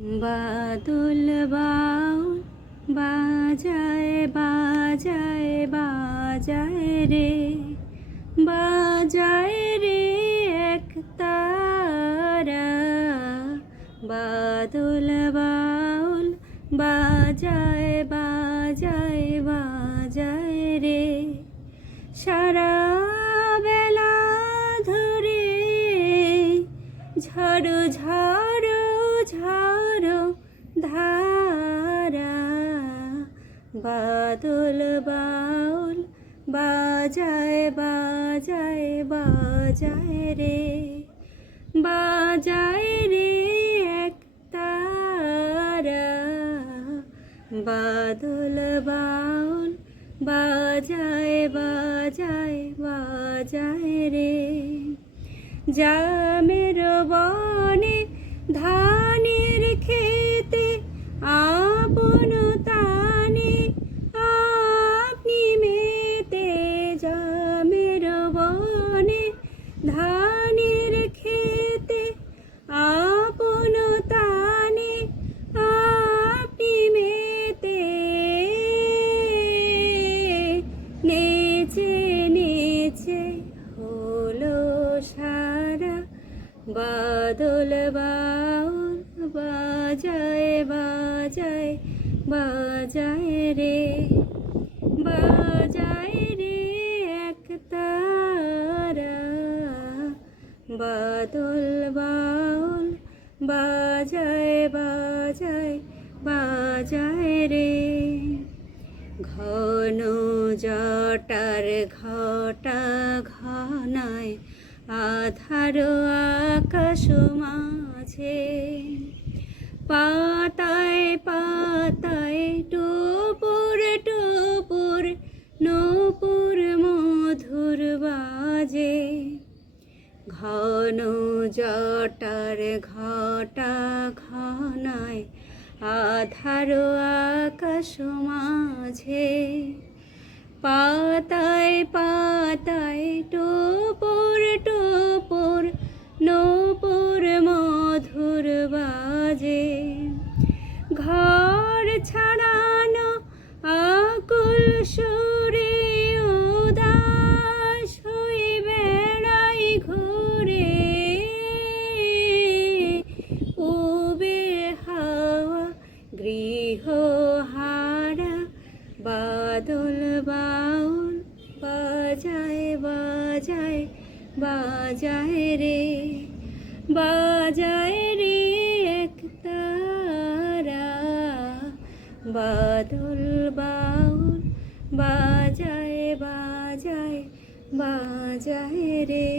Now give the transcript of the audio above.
বাদল বাউল বাজায় বাজায় বাজায় রে, বাজায় রে এক তারা। বাদল বাউল বাজায় বাজায় বাজায় রে, সারা বেলা ধরে ঝড়ো ঝড়ো ঝড়ো ধারা। বাদল বাউল বাজায় বাজায় বাজায় রে, বাজায় রে এক তারা। বাদল বাউল বাজায় বাজায় বাজায় রে, জামের বনে ধানের খেতে আপন তানে আপনি মেতে। জামের বনে ধানের খেতে আপন তানে আপনি মেতে। নেচে নেচে হলো সারা, বাদল বাউল বাজায় বাজায় বাজায় রে, বাজায় রে এক তারা। বাদল বাউল বাজায় বাজায় বাজায় রে, ঘন জটার ঘটা ঘনায় আধার আকাশ মাঝে। পাতায় পাতায় টুপুর টুপুর নূপুর মধুর বাজে। ঘন জটার ঘটা ঘনায় আধার আকাশ মাঝে। পাতায় পাতায় টুপুর টুপুর নূপুর মধুর বাজে। ঘর ছাড়ানো আকুল সুরে উদাস হয়ে বেড়াই ঘুরে। উবের হাওয়া গৃহ হারা, বাদল বাউল বাজায় বাজায় বাজায় রে, বাজায় রে এক তারা। বাদল বাউল বাজায় বাজায় বাজায় রে।